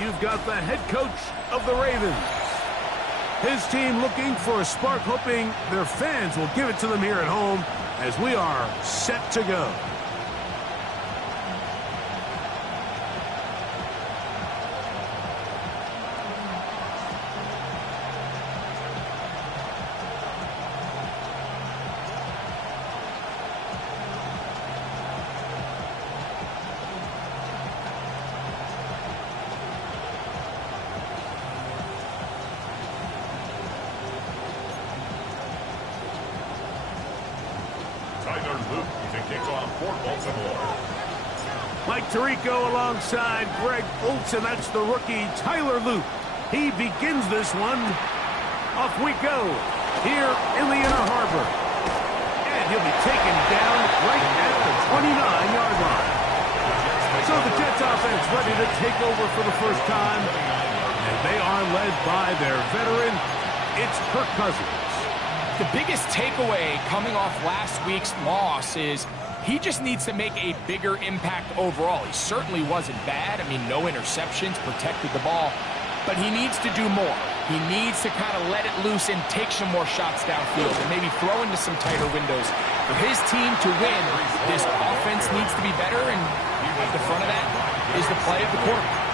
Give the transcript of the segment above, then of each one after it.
you've got the head coach of the Ravens. His team looking for a spark, hoping their fans will give it to them here at home as we are set to go. Mike Tirico alongside Greg Olsen. That's the rookie Tyler Luke. He begins this one. Off we go here in the Inner Harbor. And he'll be taken down right at the 29-yard line. So the Jets offense ready to take over for the first time. And they are led by their veteran. It's Kirk Cousins. The biggest takeaway coming off last week's loss is he just needs to make a bigger impact overall. He certainly wasn't bad. I mean, no interceptions, protected the ball. But he needs to do more. He needs to kind of let it loose and take some more shots downfield and maybe throw into some tighter windows. For his team to win, this offense needs to be better, and at the front of that is the play of the quarterback.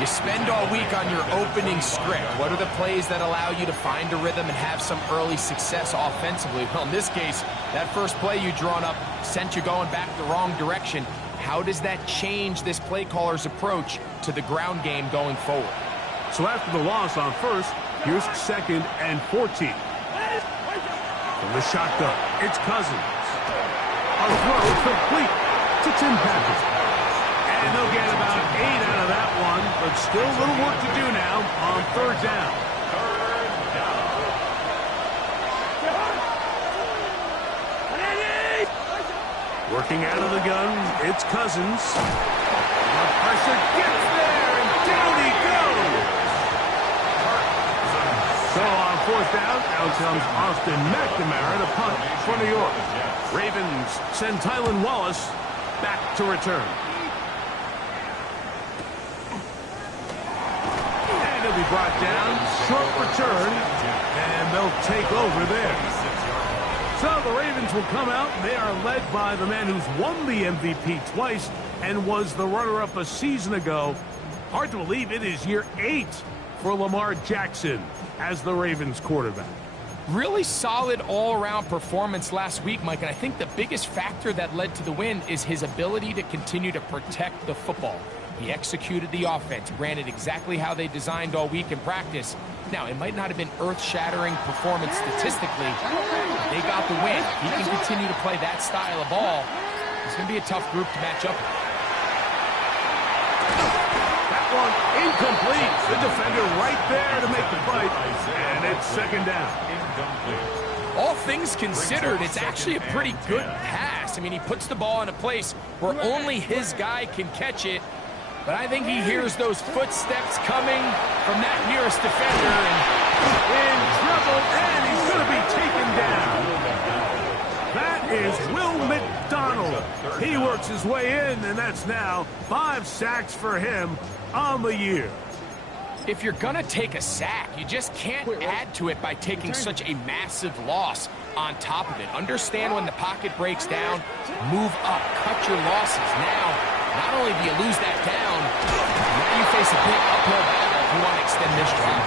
You spend all week on your opening script. What are the plays that allow you to find a rhythm and have some early success offensively? Well, in this case, that first play you drawn up sent you going back the wrong direction. How does that change this play caller's approach to the ground game going forward? So after the loss on first, here's 2nd and 14. From the shotgun, it's Cousins. A throw complete to Tim Patrick. And they'll get about 8 out of that one, but still a little work to do now on 3rd down. Working out of the gun, it's Cousins. The pressure gets there, and down he goes. So on 4th down, out comes Austin McNamara to punt for New York. Ravens send Tylan Wallace back to return. And he'll be brought down, short return, and they'll take over there. So the Ravens will come out, and they are led by the man who's won the MVP twice and was the runner-up a season ago. Hard to believe it is year 8 for Lamar Jackson as the Ravens quarterback. Really solid all-around performance last week, Mike, and I think the biggest factor that led to the win is his ability to continue to protect the football. He executed the offense, ran it exactly how they designed all week in practice. Now, it might not have been earth-shattering performance statistically, but they got the win. If he can continue to play that style of ball, it's going to be a tough group to match up with. That one incomplete. The defender right there to make the fight, and it's 2nd down. All things considered, it's actually a pretty good pass. I mean, he puts the ball in a place where only his guy can catch it. But I think he hears those footsteps coming from that nearest defender, and in trouble, and he's going to be taken down. That is Will McDonald. He works his way in, and that's now 5 sacks for him on the year. If you're going to take a sack, you just can't add to it by taking such a massive loss on top of it. Understand when the pocket breaks down, move up, cut your losses. Now, not only do you lose that down, now you face a big uphill battle if you want to extend this drive.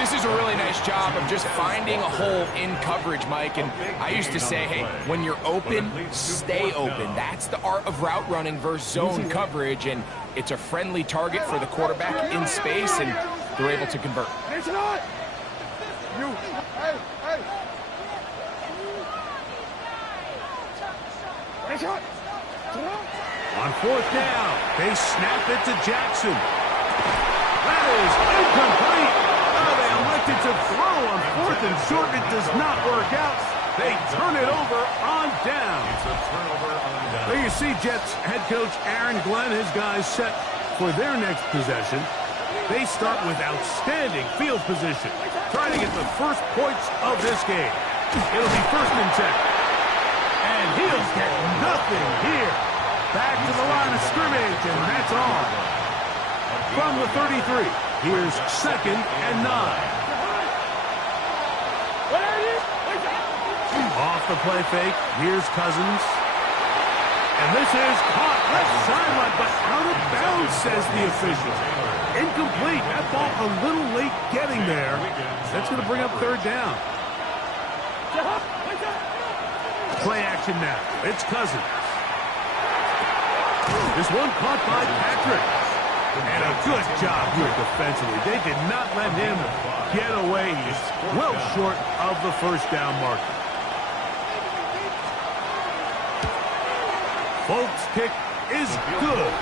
This is a really nice job of just finding a hole in coverage, Mike. And I used to say, hey, when you're open, stay open. That's the art of route running versus zone coverage. And it's a friendly target for the quarterback in space, and they're able to convert. On 4th down, they snap it to Jackson. That is incomplete. Oh, they elected to throw on 4th and short. It does not work out. They turn it over on down. It's a turnover on down. There you see Jets head coach Aaron Glenn, his guys set for their next possession. They start with outstanding field position, trying to get the first points of this game. It'll be 1st and 10. And he'll get nothing here. Back to the line of scrimmage, and that's all. from the 33. Here's 2nd and 9. Off the play fake. Here's Cousins. And this is caught left sideline, but out of bounds, says the official. Incomplete. That ball a little late getting there. That's going to bring up 3rd down. Play action now. It's Cousins. This one caught by Patrick. And a good job here defensively. They did not let him get away. He's well short of the 1st down marker. Folks' kick is good.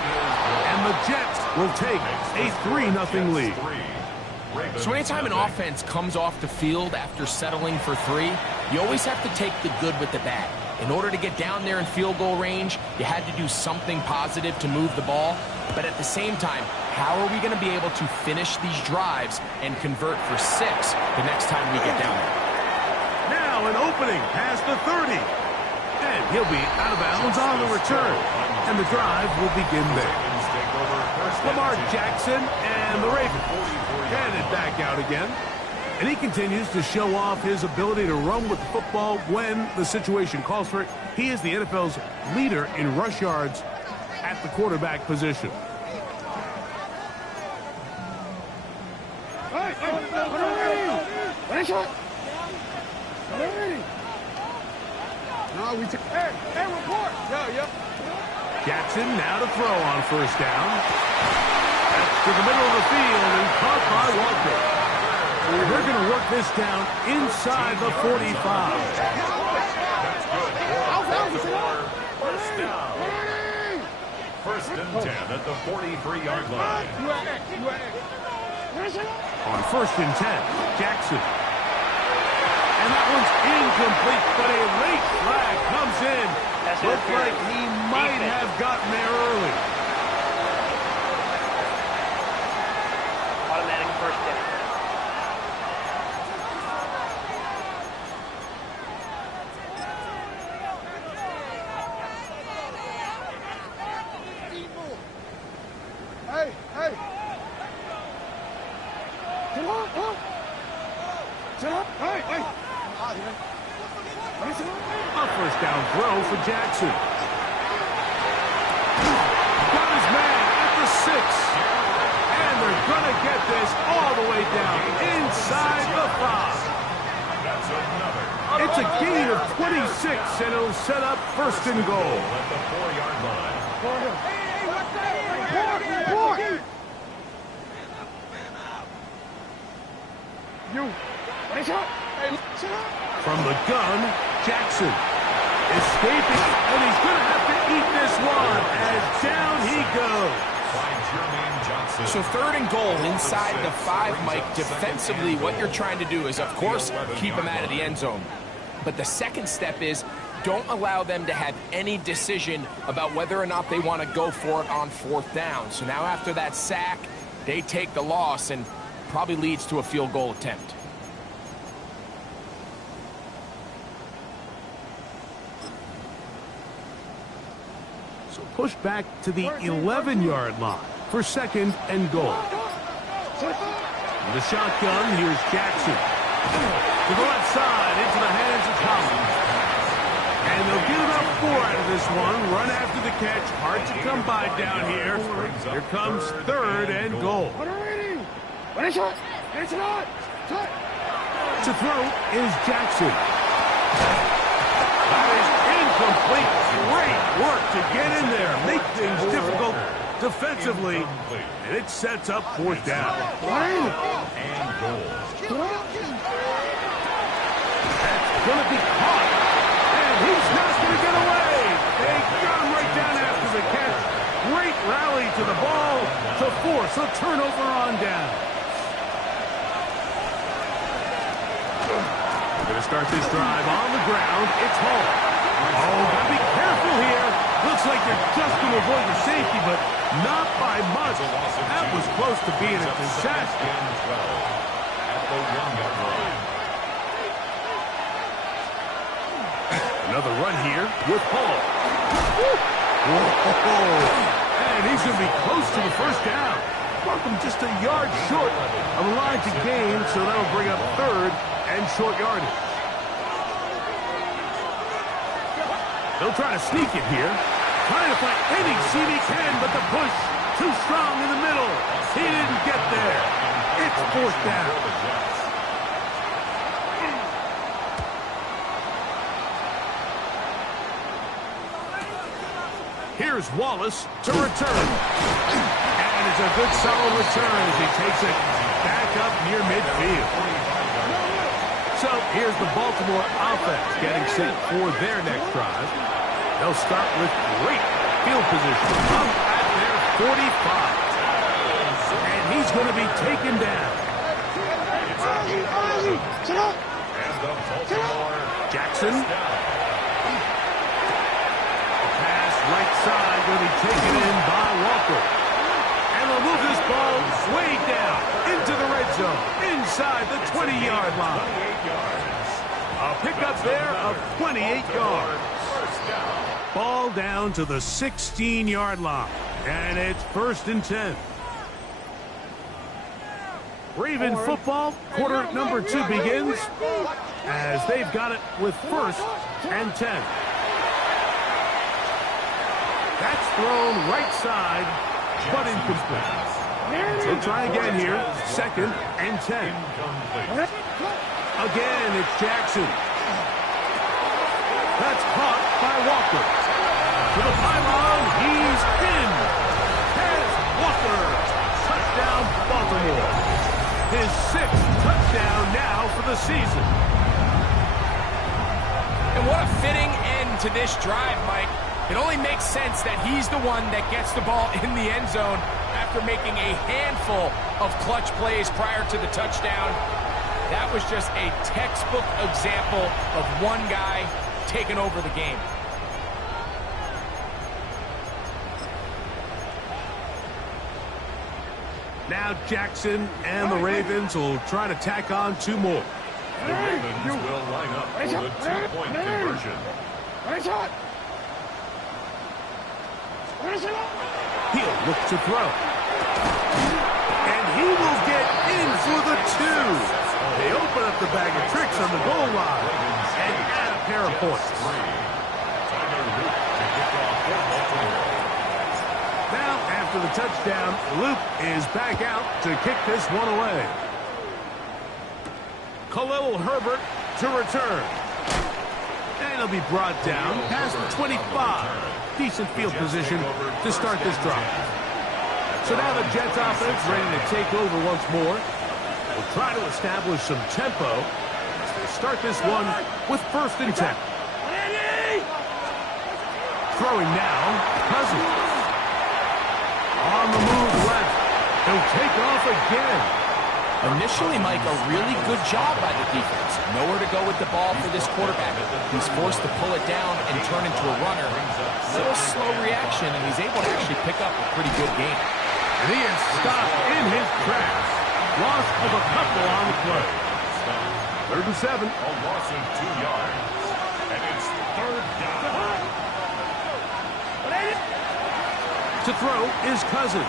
And the Jets will take a 3-0 lead. So anytime an offense comes off the field after settling for 3, you always have to take the good with the bad. In order to get down there in field goal range, you had to do something positive to move the ball. But at the same time, how are we going to be able to finish these drives and convert for 6 the next time we get down there? Now an opening past the 30. And he'll be out of bounds on the return. And the drive will begin there. Lamar Jackson and the Ravens headed back out again. And he continues to show off his ability to run with the football when the situation calls for it. He is the NFL's leader in rush yards at the quarterback position. Jackson now to throw on 1st down. That's to the middle of the field and caught by Walker. They're going to work this down inside the 45. First down. 1st and 10 at the 43-yard line. On 1st and 10, Jackson. And that one's incomplete, but a late flag comes in. Looks like he might have gotten there early. Automatic 1st down. A 1st down throw for Jackson. Got his man at the 6. And they're going to get this all the way down inside the 5. It's a gain of 26, and it'll set up 1st and goal. At the 4-yard line. From the gun, Jackson escaping, and he's going to have to eat this one as down he goes. So 3rd and goal inside the 5, Mike. Defensively, what you're trying to do is, of course, keep them out of the end zone. But the second step is don't allow them to have any decision about whether or not they want to go for it on 4th down. So now after that sack, they take the loss and probably leads to a field goal attempt. So push back to the 11-yard line for 2nd and goal. The shotgun, here's Jackson. To the left side, into the hands of Collins. And they'll get about 4 out of this one. Run after the catch. Hard to come by down here. Here comes 3rd and goal. To throw is Jackson. That is incomplete. Great work to get in there. Make things difficult defensively. And it sets up 4th down. And goal. That's going to be caught. And he's not going to get away. They got him right down after the catch. Great rally to the ball to force a turnover on down. We're going to start this drive on the ground. It's Hall. Oh, got to be careful here. Looks like they're just going to avoid the safety, but not by much. That was close to being a disaster. At the 1-yard line. Another run here with Hall. Whoa. And he's going to be close to the 1st down. Welcome just a yard short of the line to gain, so that'll bring up third and short yardage. They'll try to sneak it here. Trying to find any seam he can, but the push too strong in the middle. He didn't get there. It's fourth down. Here's Wallace to return. And it's a good solid return as he takes it back up near midfield. So here's the Baltimore offense getting set for their next drive. They'll start with great field position up at their 45. And he's going to be taken down. Jackson. Pass right side going to be taken in by Walker. And they'll move this ball way down into the red zone, inside the 20-yard line. A pickup there of 28 yards. Ball down to the 16-yard line. And it's 1st and 10. Raven football, quarter number 2 begins as they've got it with 1st and 10. That's thrown right side, but incomplete. They'll try again here, 2nd and 10. Again, it's Jackson. That's caught by Walker. To the pylon, he's in. Kenneth Walker. Touchdown, Baltimore. His 6th touchdown now for the season. And what a fitting end to this drive, Mike. It only makes sense that he's the one that gets the ball in the end zone after making a handful of clutch plays prior to the touchdown. That was just a textbook example of one guy taking over the game. Now Jackson and the Ravens will try to tack on 2 more. The Ravens will line up for the 2-point conversion. He'll look to throw. And he will get in for the 2. They open up the bag of tricks on the goal line and add a pair of points. Now, after the touchdown, Luke is back out to kick this one away. Khalil Herbert to return. And he'll be brought down past the 25. Decent field position to start this drive. So now the Jets offense ready to take over once more. We'll try to establish some tempo as they start this one with 1st and 10. Throwing now, Cousins. On the move left. He'll take off again. Initially, Mike, a really good job by the defense. Nowhere to go with the ball for this quarterback. He's forced to pull it down and turn into a runner. A little slow reaction, and he's able to actually pick up a pretty good game. And he is stopped in his tracks. Loss of a couple on the play. 3rd and 7. A loss of 2 yards. And it's 3rd down. To throw is Cousins.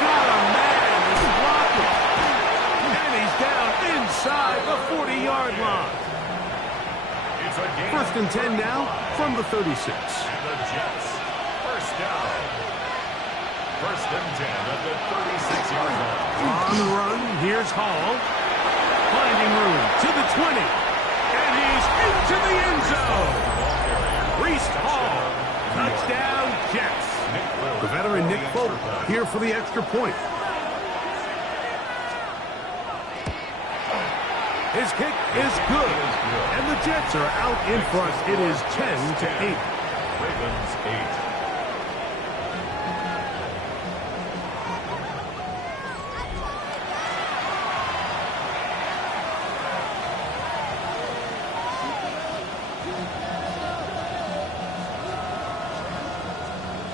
Got a man is blocking. And he's down inside the 40-yard line. It's a game 1st and 10 now from the 36. and the Jets. 1st down. 1st and 10 at the 36-yard line. On the run, here's Hall. Finding room to the 20. And he's into the end zone. Breece Hall. Touchdown, Jets. The veteran Nick Folk here for the extra point. His kick is good. And the Jets are out in front. It is 10-8. Ravens 8.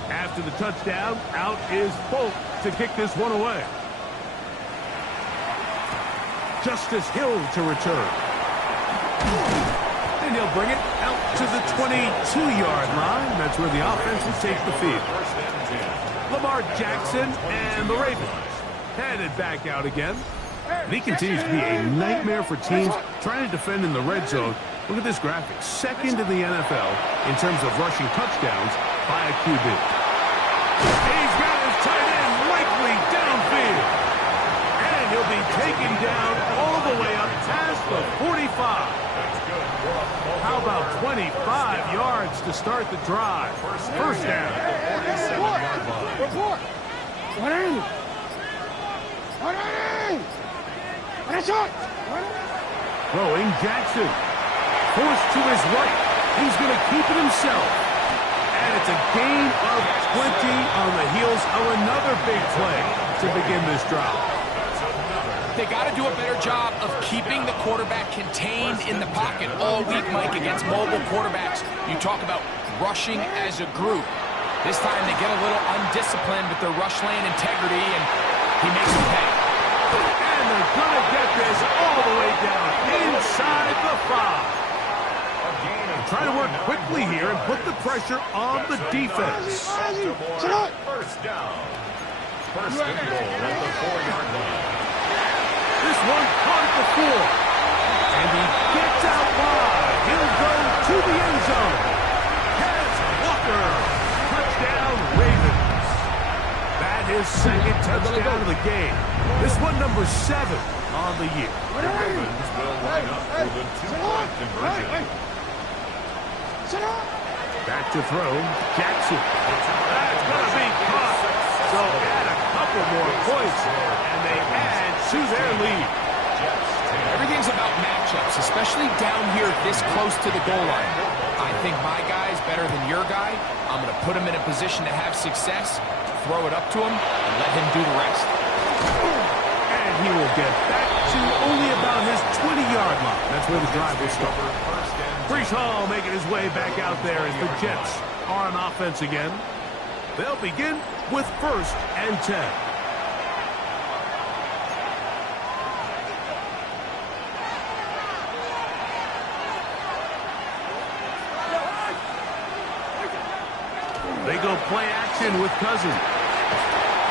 After the touchdown, out is Folk to kick this one away. Justice Hill to return. And he'll bring it out to the 22-yard line. That's where the offense will take the field. Lamar Jackson and the Ravens headed back out again. And he continues to be a nightmare for teams trying to defend in the red zone. Look at this graphic. Second in the NFL in terms of rushing touchdowns by a QB. He's got his tight end likely downfield. And he'll be taken down all the way up past the 45. How about 25 yards to start the drive? First down. Report. Throwing Jackson. Forced to his right. He's going to keep it himself. And it's a gain of 20 on the heels of another big play to begin this drive. They got to do a better job of keeping the quarterback contained in the pocket all week, Mike, against mobile quarterbacks. You talk about rushing as a group. This time they get a little undisciplined with their rush lane integrity, and he makes them pay. And they're going to get this all the way down inside the 5. Try to work quickly here and put the pressure on the defense. First down. First and goal at the 4-yard line. This one caught at the 4. And he gets out wide. He'll go to the end zone. Has Walker. Touchdown, Ravens. That is second touchdown of the game. This one number 7 on the year. The Ravens will line up for the 2-point conversion. Back to throw. Jackson. That's going to be caught. So add a couple more points, and they add to their lead. Everything's about matchups, especially down here this close to the goal line. I think my guy is better than your guy. I'm going to put him in a position to have success, throw it up to him, and let him do the rest. And he will get back to only about his 20-yard line. That's where the drive will start. Breece Hall making his way back out there as the Jets are on offense again. They'll begin with 1st and 10. They go play action with Cousins.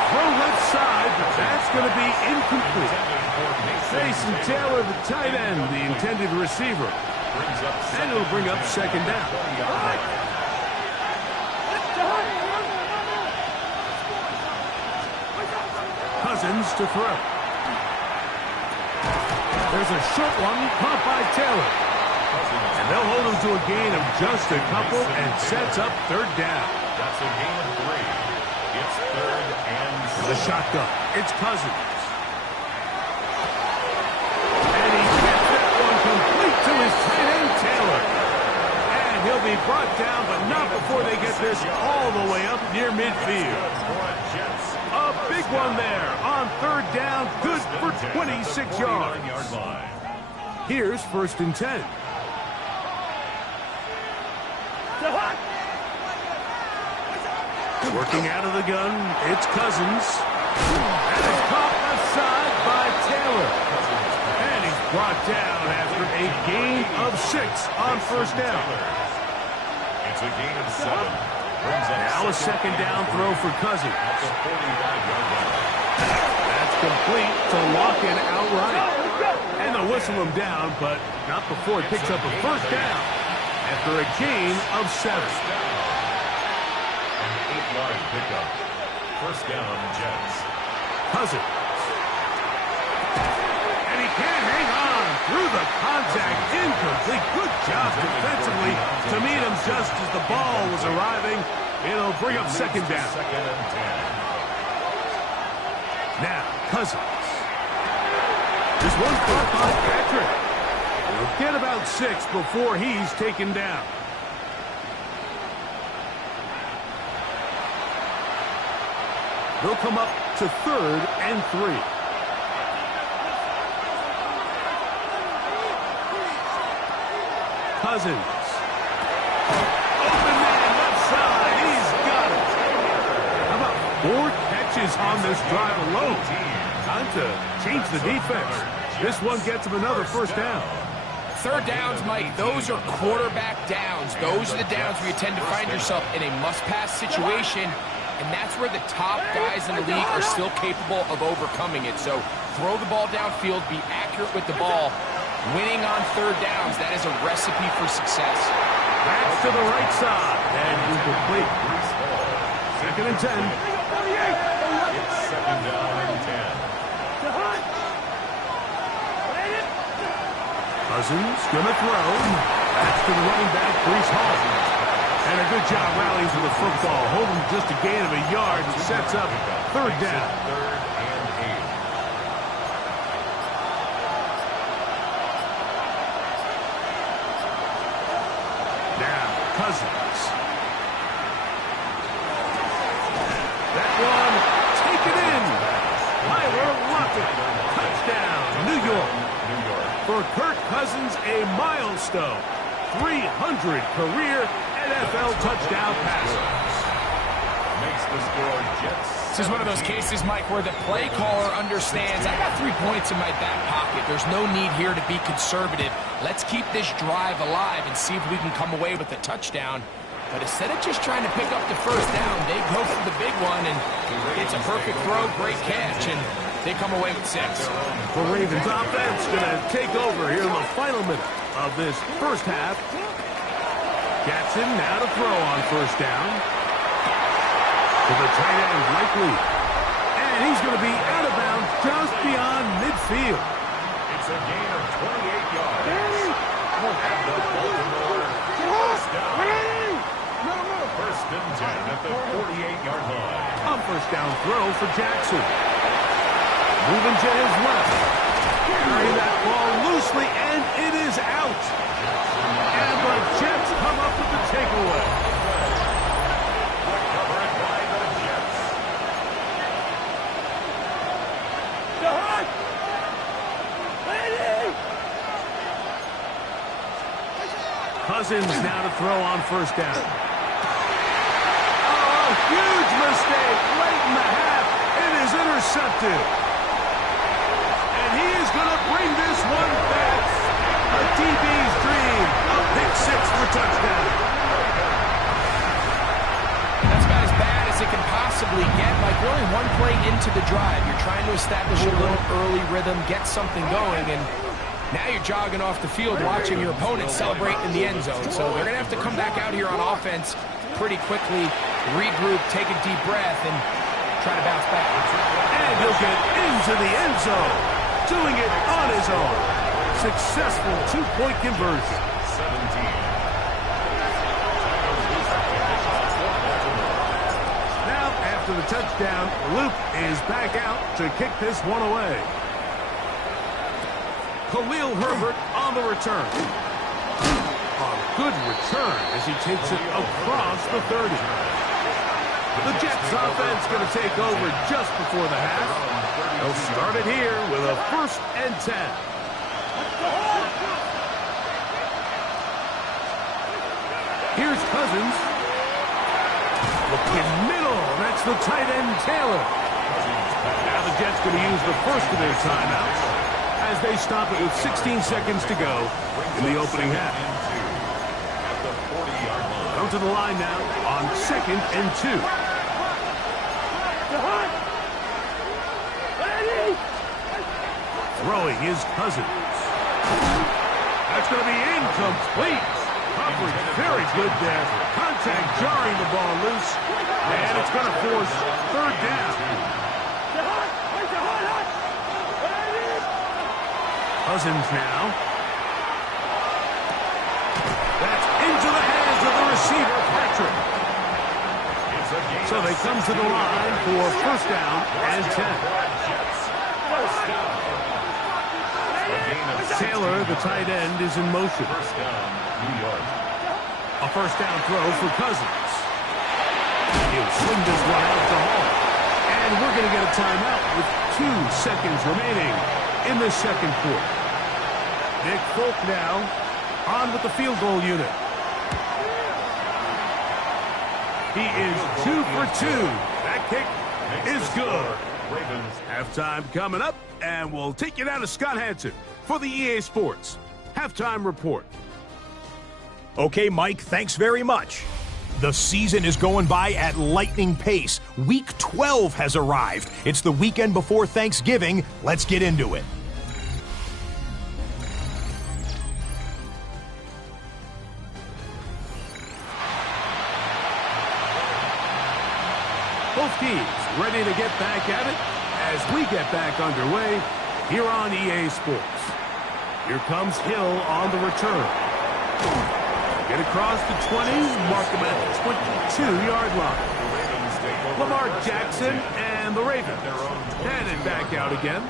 Throw left side, but that's going to be incomplete. Jason Taylor, the tight end, the intended receiver. And it'll bring up second down. Cousins to throw. There's a short one caught by Taylor. And they'll hold him to a gain of just a couple and sets up third down. That's a gain of 3. It's 3rd and 7. The shotgun. It's Cousins. And he gets that one complete to his tight end, Taylor. And he'll be brought down, but not before they get this all the way up near midfield. A big one there on third down. Good for 26 yards. Here's 1st and 10. Working out of the gun, it's Cousins. And it's caught left side by Taylor. And he's brought down after a gain of 6 on 1st down. It's a gain of 7. Now a second down throw for Cousins. That's complete to lock it outright. And they'll whistle him down, but not before it picks up a 1st down after a gain of 7. 8-yard pickup. 1st down, Jets. Cousins. And he can't hang on through the contact. Incomplete. Good job defensively to meet him just as the ball was arriving. It'll bring up second down. 2nd and 10. Now, Cousins. This one caught by Patrick. He'll get about 6 before he's taken down. They'll come up to 3rd and 3. Cousins. Open man left side. He's got it. How about 4 catches on this drive alone? Time to change the defense. This one gets him another 1st down. third downs, Mike, those are quarterback downs. Those are the downs where you tend to find yourself in a must-pass situation, and that's where the top guys in the league are still capable of overcoming it. So throw the ball downfield, be accurate with the ball. Winning on third downs, that is a recipe for success. That's to the right side, and incomplete. 2nd and 10. It's 2nd down and 10. Cousins gonna throw. That's to the running back, Breece Hall. And a good job rallying for the football. Holding just a gain of a yard. Sets up 3rd down. 3rd and 8. Now, Cousins. That one taken in. Tyler Lockett. Touchdown, New York. For Kirk Cousins, a milestone. 300 career NFL touchdown passes. Makes the score Jets. This is one of those cases, Mike, where the play caller understands, I got 3 points in my back pocket. There's no need here to be conservative. Let's keep this drive alive and see if we can come away with a touchdown. But instead of just trying to pick up the 1st down, they go for the big one, and it's a perfect throw, great catch, and they come away with 6. The Ravens offense going to take over here in the final minute of this 1st half. Jackson now to throw on 1st down. To the tight end, Likely. And he's going to be out of bounds just beyond midfield. It's a gain of 28 yards. And the Baltimore 1st down. 1st and 10 at the 48-yard line. On 1st down throw for Jackson. Moving to his left. Carrying that ball loosely, and it is out. And the Jets come up with the takeaway. Recovered by the Jets. Cousins now to throw on 1st down. Oh, huge mistake late in the half. It is intercepted. And he is going to bring this one back. A DB's dream. A pick 6 for touchdown. That's about as bad as it can possibly get. Like, we're only 1 play into the drive. You're trying to establish a little early rhythm, get something going, and now you're jogging off the field watching your opponent celebrate in the end zone. So they're going to have to come back out here on offense pretty quickly, regroup, take a deep breath, and try to bounce back. And he'll get into the end zone. Doing it on his own. Successful 2-point conversion. 17. Now, after the touchdown, Luke is back out to kick this one away. Khalil Herbert on the return. A good return as he takes it across the 30. The Jets offense going to take over just before the half. They'll start it here with a 1st and 10. Here's Cousins. Looking middle. That's the tight end, Taylor. Now the Jets going to use the first of their timeouts as they stop it with 16 seconds to go in the opening half. Come to the line now on 2nd and 2. Throwing is Cousins. That's going to be incomplete. Coverage very good there. Contact jarring the ball loose. And it's going to force 3rd down. Cousins now. That's into the hands of the receiver, Patrick. So they come to the line for 1st down and 10. Taylor, the tight end, is in motion. 1st down, New York. A 1st down throw for Cousins. He'll swing this one out to Hall. And we're going to get a timeout with 2 seconds remaining in the 2nd quarter. Nick Folk now on with the field goal unit. He is 2 for 2. That kick is good. Halftime coming up, and we'll take you down to Scott Hanson for the EA Sports halftime. halftime report. Okay, Mike, thanks very much. The season is going by at lightning pace. Week 12 has arrived. It's the weekend before Thanksgiving. Let's get into it. Both teams ready to get back at it as we get back underway here on EA Sports. Here comes Hill on the return. Get across the 20, mark him at the 22-yard line. Lamar Jackson and the Ravens headed back out again.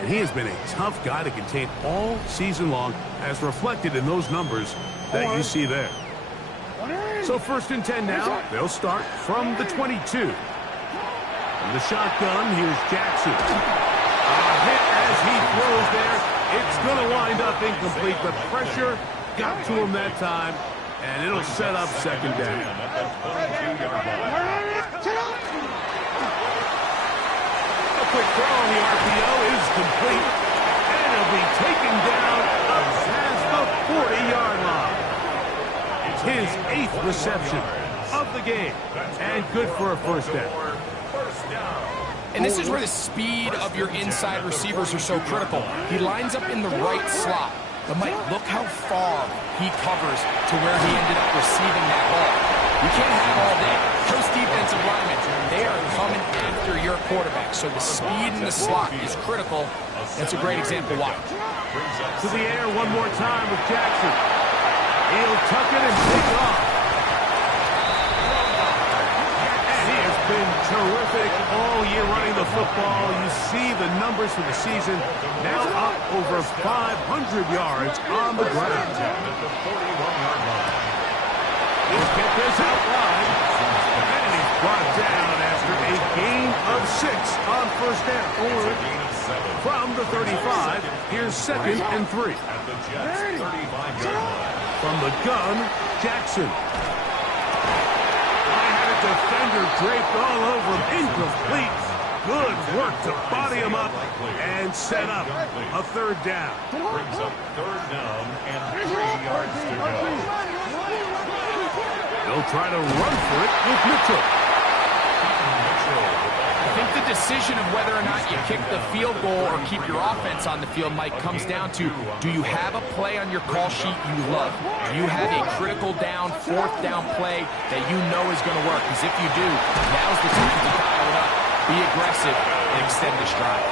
And he has been a tough guy to contain all season long, as reflected in those numbers that you see there. So 1st and 10 now. They'll start from the 22. From the shotgun, here's Jackson. A hit as he throws there. It's going to wind up incomplete, but pressure got to him that time, and it'll set up 2nd down. A quick throw on the RPO is complete, and it'll be taken down past the 40-yard line. It's his 8th reception of the game, and good for a 1st down. And this is where the speed of your inside receivers are so critical. He lines up in the right slot. But, Mike, look how far he covers to where he ended up receiving that ball. You can't have all day. Those defensive linemen, they are coming after your quarterback. So the speed in the slot is critical. That's a great example why. To the air one more time with Jackson. He'll tuck it and take off. And he has been terrific all year running the football. You see the numbers for the season. Now up over 500 yards on the ground. He'll get this out wide. And he's brought down after a gain of 6 on 1st down. From the 35, here's 2nd and 3. From the gun, Jackson. I had a defender draped all over him. Incomplete. Good work to body him up and set up a 3rd down. Brings up 3rd down and 3 yards to go. They'll try to run for it with Mitchell. I think the decision of whether or not you kick the field goal or keep your offense on the field, Mike, comes down to, do you have a play on your call sheet you love? Do you have a critical down, 4th down play that you know is going to work? Because if you do, now's the time to dial it up, be aggressive, and extend this drive.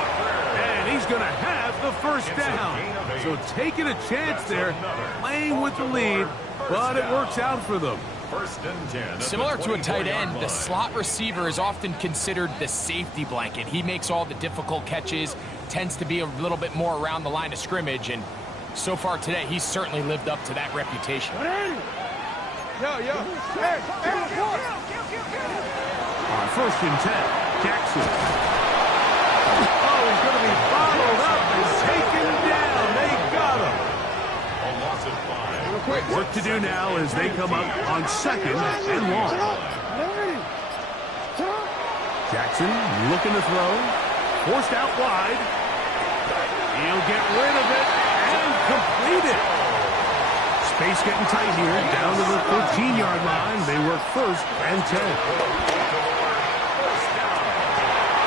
And he's going to have the 1st down. So taking a chance there, playing with the lead, but it works out for them. Similar to a tight end, the slot receiver is often considered the safety blanket. He makes all the difficult catches, tends to be a little bit more around the line of scrimmage, and so far today, he's certainly lived up to that reputation. On 1st and 10, Jackson. Oh, he's going to be bottled up and taken down. They got him. A loss of 5. Work to do now as they come up on 2nd and long. Jackson looking to throw. Forced out wide. He'll get rid of it and complete it. Space getting tight here. Down to the 13-yard line. They work 1st and 10.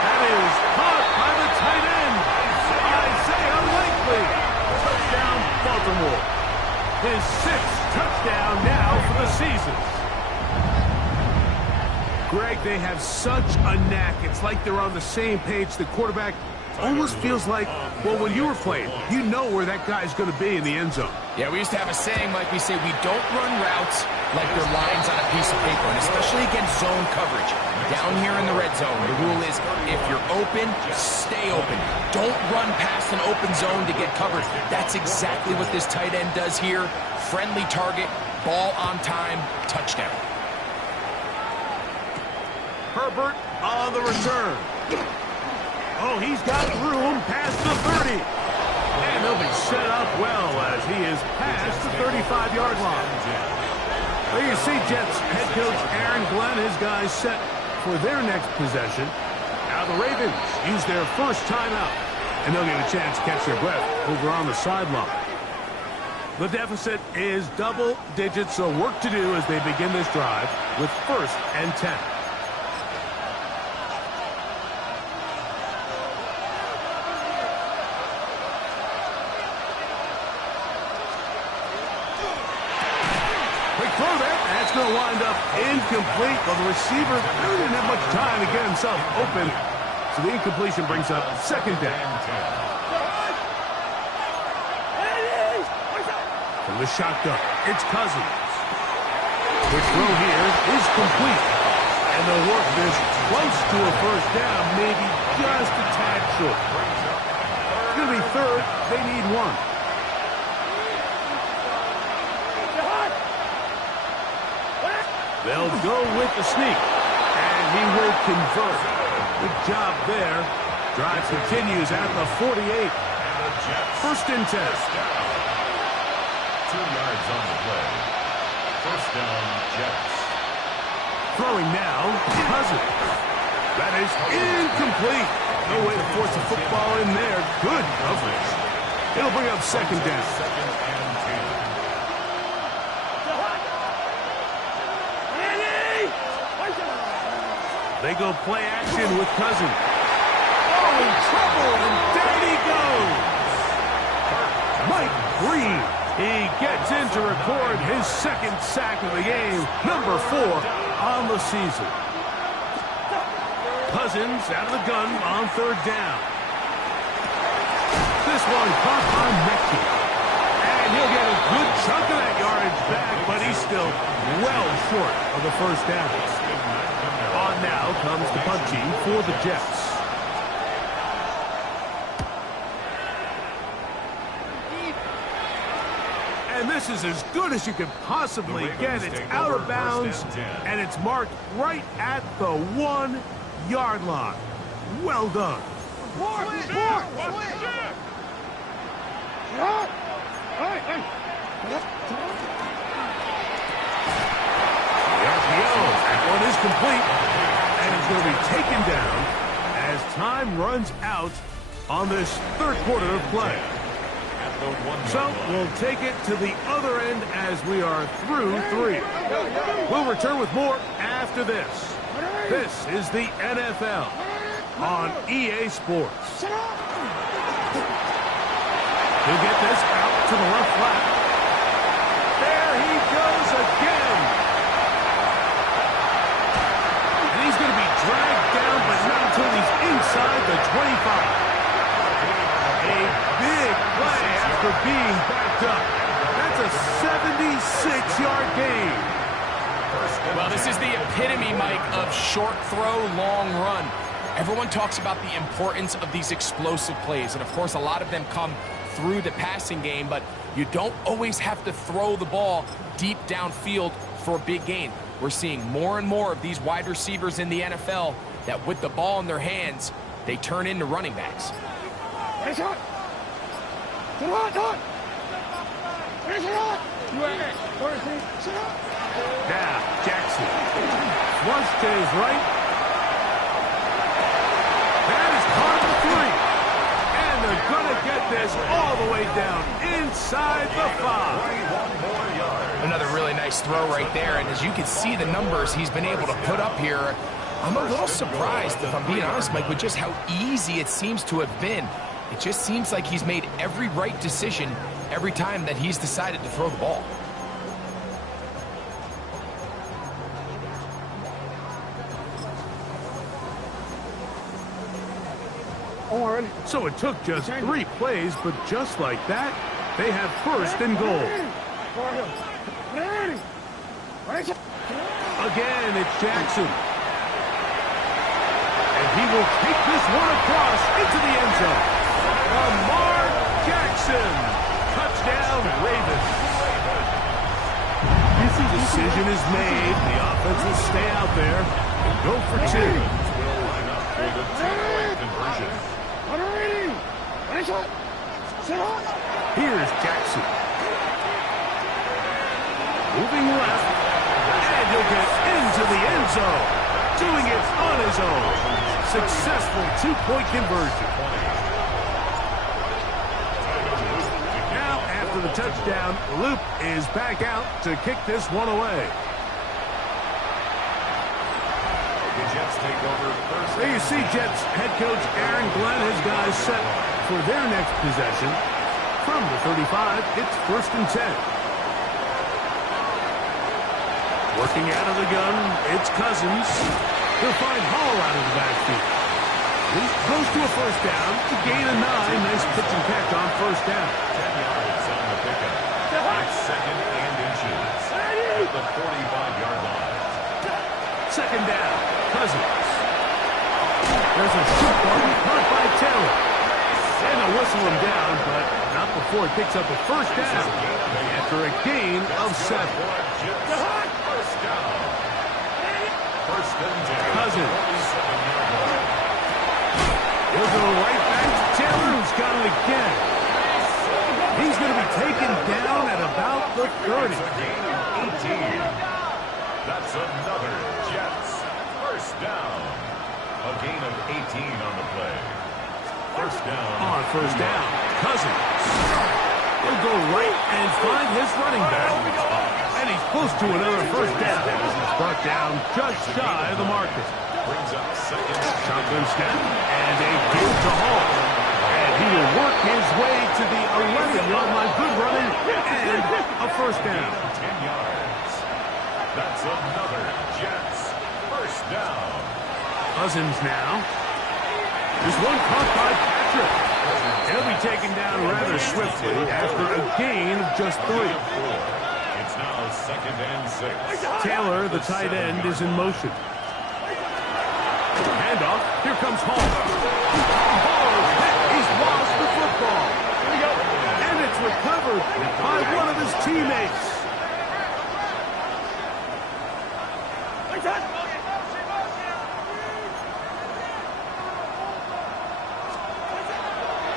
That is caught by the tight end. Isaiah Likely. Touchdown, Baltimore. His 6th touchdown now for the season. Greg, they have such a knack. It's like they're on the same page. The quarterback almost feels like, well, when you were playing, you know where that guy's going to be in the end zone. Yeah, we used to have a saying, Mike, we say we don't run routes like they're lines on a piece of paper, and especially against zone coverage. Down here in the red zone, the rule is if you're open, stay open. Don't run past an open zone to get covered. That's exactly what this tight end does here. Friendly target, ball on time, touchdown. Herbert on the return. Oh, he's got room past the 30. And he'll be set up well as he is past the 35-yard line. Well, you see Jets head coach Aaron Glenn, his guys set for their next possession. Now the Ravens use their 1st timeout, and they'll get a chance to catch their breath over on the sideline. The deficit is double digits, so work to do as they begin this drive with 1st and 10. Quick throw there. That's going to wind up incomplete. Well, the receiver really didn't have much time to get himself open, so the incompletion brings up 2nd down. From the shotgun, it's Cousins. The throw here is complete. And they'll work this close to a 1st down, maybe just a tad short. It's going to be 3rd. They need 1. They'll go with the sneak. And he will convert. Good job there. Drive continues at the 48. 1st and 10. 2 yards on the play. 1st down, Jets. Throwing now, Cousins. That is incomplete. No way to force a football in there. Good coverage. It'll bring up 2nd down. 2nd and 10. They go play action with Cousins. Oh, trouble, and there he goes. Mike Green. He gets in to record his 2nd sack of the game, number 4 on the season. Cousins out of the gun on 3rd down. This one caught on Metcalf. And he'll get a good chunk of that yardage back, but he's still well short of the 1st down. On now comes the punching for the Jets. And this is as good as you can possibly get. It's out of bounds, and it's marked right at the 1-yard line. Well done. The RPO, that one is complete, and it's going to be taken down as time runs out on this 3rd quarter of play. So we'll take it to the other end as we are through 3. We'll return with more after this. This is the NFL on EA Sports. He'll get this out to the left flat. There he goes again. And he's going to be dragged down, but not until he's inside the 25. A big play after being backed up. That's a 76-yard gain. Well, this is the epitome, Mike, of short throw, long run. Everyone talks about the importance of these explosive plays, and of course a lot of them come through the passing game, but you don't always have to throw the ball deep downfield for a big gain. We're seeing more and more of these wide receivers in the NFL that with the ball in their hands, they turn into running backs. Now, Jackson. Flush to his right. That is caught at the 3. And they're going to get this all the way down inside the 5. Another really nice throw right there, and as you can see the numbers he's been able to put up here, I'm a little surprised, if I'm being honest, Mike, with just how easy it seems to have been. It just seems like he's made every right decision every time that he's decided to throw the ball. So it took just 3 plays, but just like that, they have 1st and goal. Again, it's Jackson. And he will take this one across into the end zone. Lamar Jackson. Touchdown, Ravens. Decision is made. The offense will stay out there and go for 2. Here's Jackson. Moving left. And he'll get into the end zone. Doing it on his own. Successful 2-point conversion. Now, after for the touchdown. Loop is back out to kick this one away. The Jets take over first. There you see Jets head coach Aaron Glenn, his guys set for their next possession. From the 35, it's 1st and 10. Working out of the gun, it's Cousins. He'll find Hall out of the backfield. He goes to a first down, to gain a 9. Nice pitch and catch on first down. 10 yards on the pickup. It's 2nd and inches at the 45-yard line. 2nd down, Cousins. There's a short one caught by Taylor. And they'll whistle him down, but not before he picks up a first down after a gain of 7. First down. 1st and 10. Cousins. He'll go right back to Taylor, who's got it again. He's going to be taken down at about the 30. It's a gain of 18. That's another Jets first down. A gain of 18 on the play. First down. On first down, Cousins. He'll go right and find his running back. And he's close to another first down. He's brought down just shy of the marker. Brings up 2nd. Shotgun snap and a give to Hall. And he will work his way to the 11-yard line. Good running and a first down. 10 yards. That's another Jets first down. Cousins now. There's one caught by Patrick. He'll be taken down rather swiftly after a gain of just 3. It's now 2nd and 6. Taylor, the tight end, is in motion. Handoff. Here comes Hall. Hall is hit. He's lost the football. And it's recovered by one of his teammates.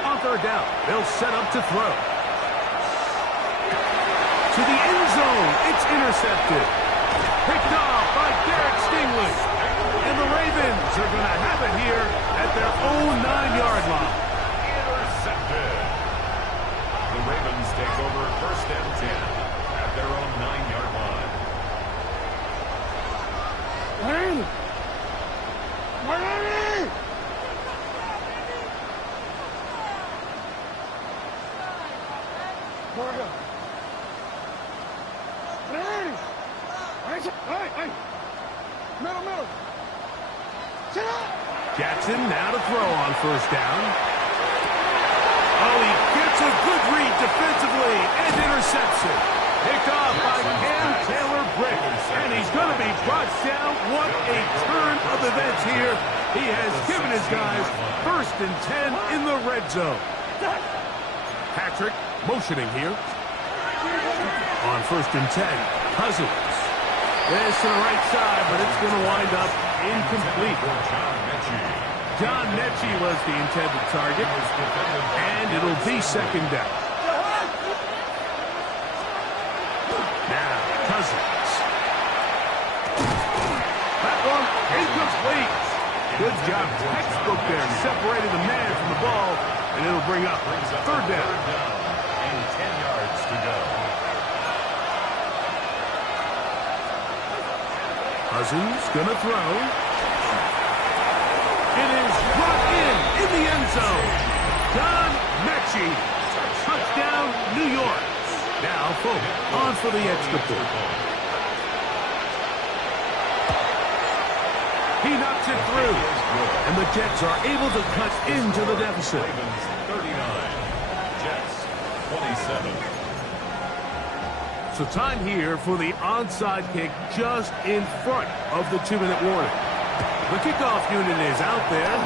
On 3rd down, they'll set up to throw. To the end zone. It's intercepted. Picked off by Derek Stingley. And the Ravens are going to have it here at their own 9-yard line. Intercepted. The Ravens take over 1st and 10 at their own 9-yard line. Jackson now to throw on first down. Oh, he gets a good read defensively and intercepts it. Picked off by Cam Taylor-Britt. And he's going to be brought down. What a turn of events here. He has given his guys 1st and 10 in the red zone. Patrick motioning here. On 1st and 10, Cousins. This to the right side, but it's going to wind up incomplete. John Mechie was the intended target, and it'll be 2nd down. Now, Cousins. That one incomplete. Good job, textbook there, separating the man from the ball, and it'll bring up 3rd down. And 10 yards to go. Cousins gonna throw. It is brought in the end zone. John Mechie. Touchdown, New York. Now, Folk on for the extra point. He knocks it through. And the Jets are able to cut into the deficit. Ravens 39. Jets 27. So time here for the onside kick just in front of the 2-minute warning. The kickoff unit is out there,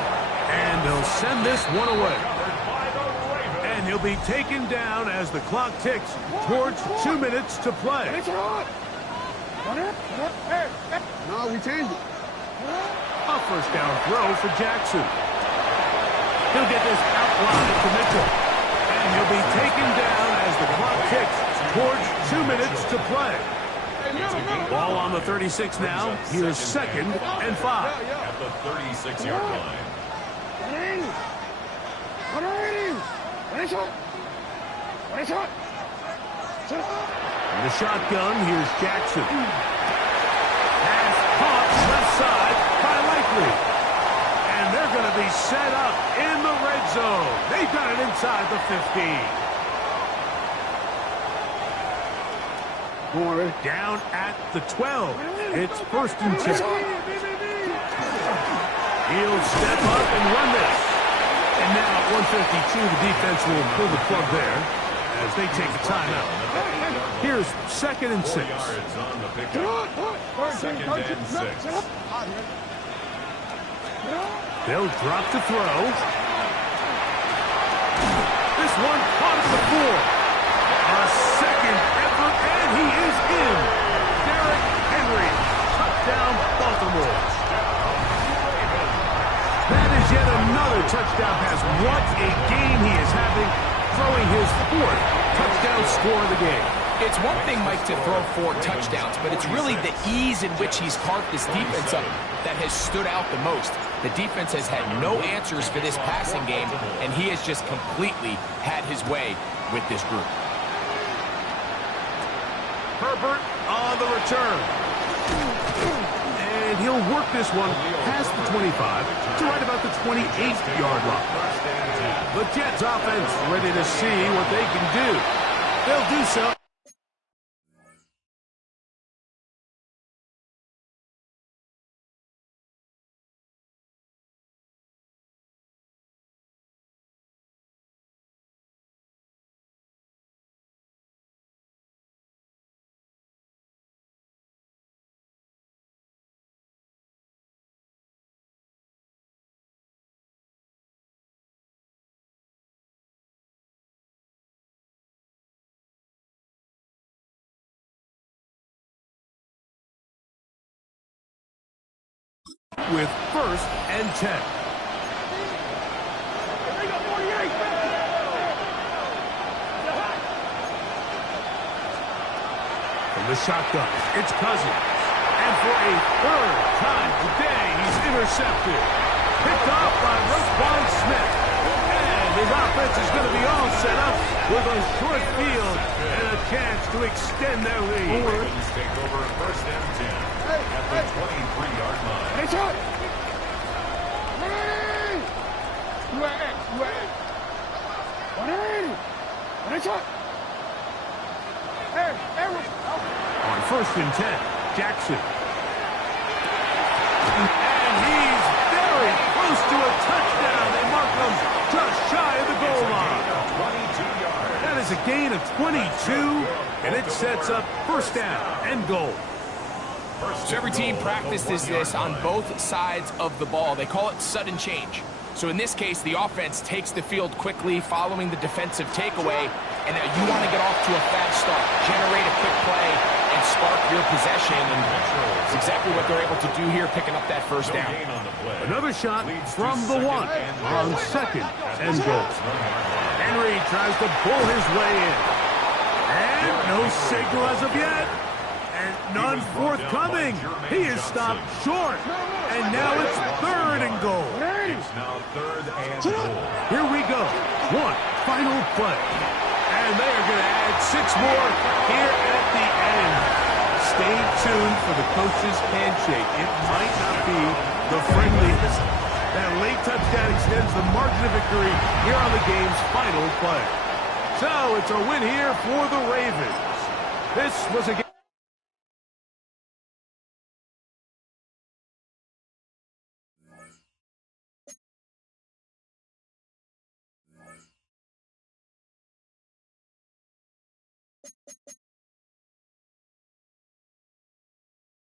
and they'll send this one away. And he'll be taken down as the clock ticks towards 2 minutes to play. No, we changed it. A first down throw for Jackson. He'll get this outlined to Mitchell. And he'll be taken down as the clock ticks towards 2 minutes to play. Ball on the 36 now. Here's 2nd and 5. At the 36-yard line. In the shotgun, here's Jackson. Pass caught left side by Likely. And they're going to be set up in the red zone. They've got it inside the 15. Down at the 12. It's 1st and 10. He'll step up and run this. And now at 152, the defense will pull the plug there as they take a timeout. Here's 2nd and 6. 2nd and 6. They'll drop to throw. This one caught at the 4. A second effort, and he is in. Derrick Henry, touchdown Baltimore. That is yet another touchdown pass. What a game he is having, throwing his 4th touchdown score of the game. It's one thing, Mike, to throw 4 touchdowns, but it's really the ease in which he's carved this defense up that has stood out the most. The defense has had no answers for this passing game, and he has just completely had his way with this group. Herbert on the return. And he'll work this one past the 25 to right about the 28-yard line. The Jets offense ready to see what they can do. They'll do so. With 1st and 10. From the shotgun, it's Cousins. And for a 3rd time today, he's intercepted. Picked off by Roquan Smith. And his offense is going to be all set up with a short field and a chance to extend their lead. Ravens take over 1st and 10 at the 23-yard line. On 1st and 10, Jackson. And he's very close to a touchdown. They mark him just shy of the goal line. 22 yards. That is a gain of 22, and it sets up 1st down and goal. So every team practices this on both sides of the ball. They call it sudden change. So in this case, the offense takes the field quickly following the defensive takeaway, and now you want to get off to a fast start, generate a quick play, and spark your possession, and it's exactly what they're able to do here, picking up that 1st down. Another shot from the 1 on 2nd and goal. Henry tries to pull his way in. And no signal as of yet. And none forthcoming. He is stopped short. And now it's 3rd and goal. It's now 3rd and goal. Here we go. One final play. And they are going to add 6 more here at the end. Stay tuned for the coach's handshake. It might not be the friendliest. That late touchdown extends the margin of victory here on the game's final play. So it's a win here for the Ravens. This was a game.